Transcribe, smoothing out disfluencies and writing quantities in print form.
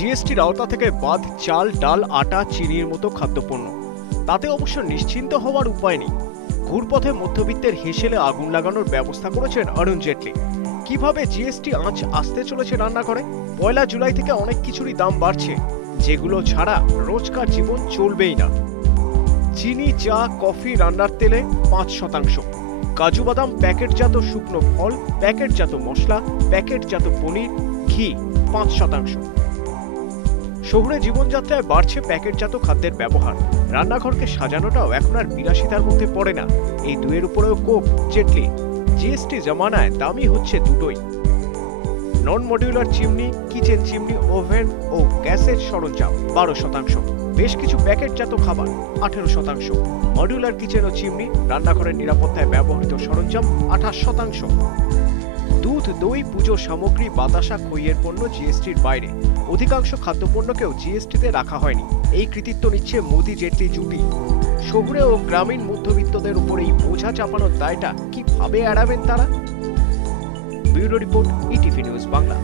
জিএসটির আওতা থেকে বাদ চাল, ডাল, আটা, চিনির মতো খাদ্যপণ্য। তাতে অবশ্য নিশ্চিন্ত হওয়ার উপায় নেই। ঘুরপথে মধ্যবিত্তের হেসেলে আগুন লাগানোর ব্যবস্থা করেছেন অরুণ জেটলি। কিভাবে জিএসটি আঁচ আসতে চলেছে রান্নাঘরে? 1 জুলাই থেকে অনেক কিছুরই দাম বাড়ছে, যেগুলো ছাড়া রোজকার জীবন চলবেই না। চিনি, চা, কফি, রান্নার তেলে 5%, কাজু বাদাম, প্যাকেটজাত শুকনো ফল, প্যাকেটজাত মশলা, প্যাকেটজাত পনির, ঘি 5%। শহুরে জীবনযাত্রায় বাড়ছে প্যাকেটজাত খাদ্যের ব্যবহার। রান্নাঘরকে সাজানোটাও এখন আর বিলাসিতার মধ্যে পড়ে না। এই দুয়ের উপরেও কোপ জেটলি। জিএসটি জমানায় দামি হচ্ছে দুটোই। Non modular chimney, kitchen chimney, oven ও গ্যাসের সরঞ্জাম 12%, বেশ কিছু প্যাকেটজাত খাবার 18%, মডিউলার কিচেন ও চিমনি, রান্নাঘরের নিরাপত্তায় ব্যবহৃত সরঞ্জাম 28%। দুধ, দই, পুজোর সামগ্রী, বাতাসা, খইয়ের পণ্য জিএসটির বাইরে। অধিকাংশ খাদ্যপণ্যকেও জিএসটিতে রাখা হয়নি। এই কৃতিত্ব নিচ্ছে মোদি জেটলি জুটি। শহুরে ও গ্রামীণ মধ্যবিত্তদের উপর এই বোঝা চাপানোর দায়টা কিভাবে এড়াবেন তারা? Bureau report, ETV news Bangla.